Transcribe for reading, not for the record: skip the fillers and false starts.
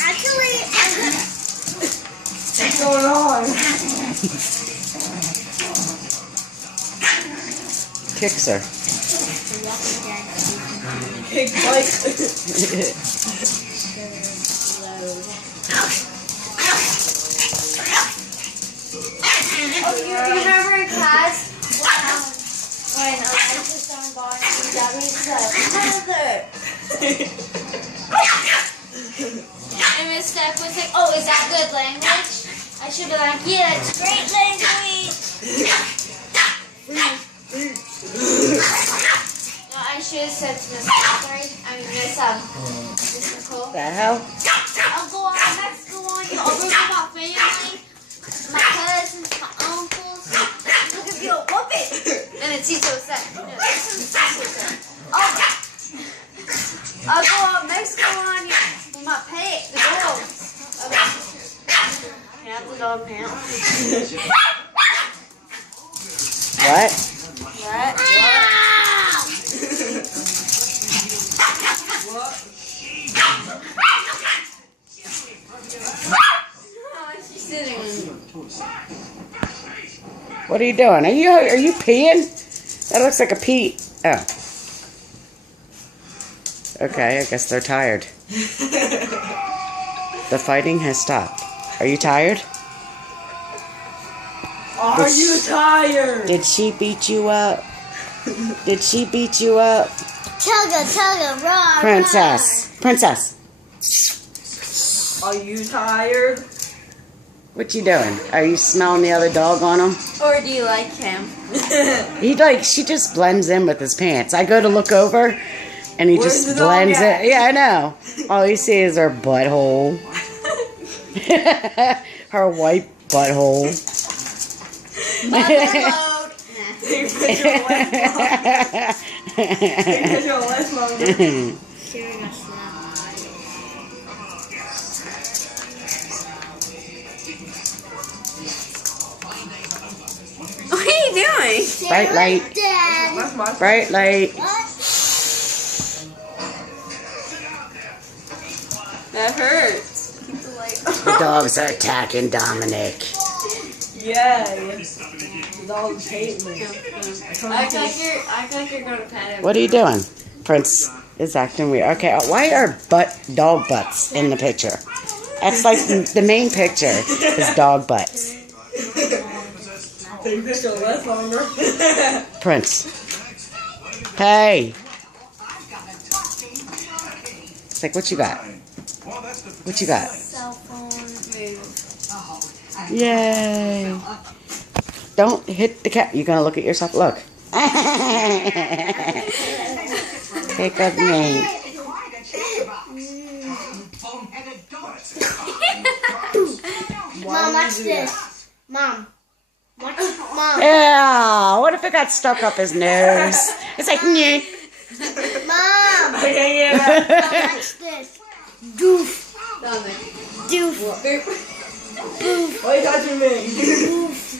Actually, What's going on? Kicks her. Big bite. oh, you remember in class when Elijah started going to Debbie said, "Mother." And Miss Steph was like, "Oh, is that good language?" I should be like, "Yeah, it's great language." No, I should have said to Miss Catherine, Miss Nicole. The hell? I'll go on Mexico on you. I'll bring my family, my cousins, my uncles. Look at you, whoop it. And then Tito said, "Oh, I'll go on Mexico on you with my pet, the dogs." Okay. Have the dog pants. What? What? What are you doing? Are you peeing? That looks like a pee. Oh. Okay, I guess they're tired. The fighting has stopped. Are you tired? Are you tired? Did she beat you up? Did she beat you up? Chugga, chugga, raw, Princess. Princess. Are you tired? What you doing? Are you smelling the other dog on him? Or do you like him? She just blends in with his pants. I go to look over, and he Where's just the dog blends at? in. Yeah, I know. All you see is her butthole. Her white butthole. Motherload. Take a picture of Les Longer. What are you doing? Bright light. That's my Bright light. That hurts. The dogs are attacking Dominic. Yeah. The dogs hate me. I thought you're going to pet him. What are you doing? Prince is acting weird. Okay, why are dog butts in the picture? That's like the main picture is dog butts. Take a picture of Les Longer. Prince. Hey. It's like, what you got? What you got? Cell phone move. Yay. Don't hit the cat. You're going to look at yourself. Look. Pick up me. Mom, watch this. Mom. Watch Mom. Yeah. What if it got stuck up his nose? It's like, nyeh. Mom. Okay, yeah. Watch this. Doof. Doof. Why are you touching me? Doof.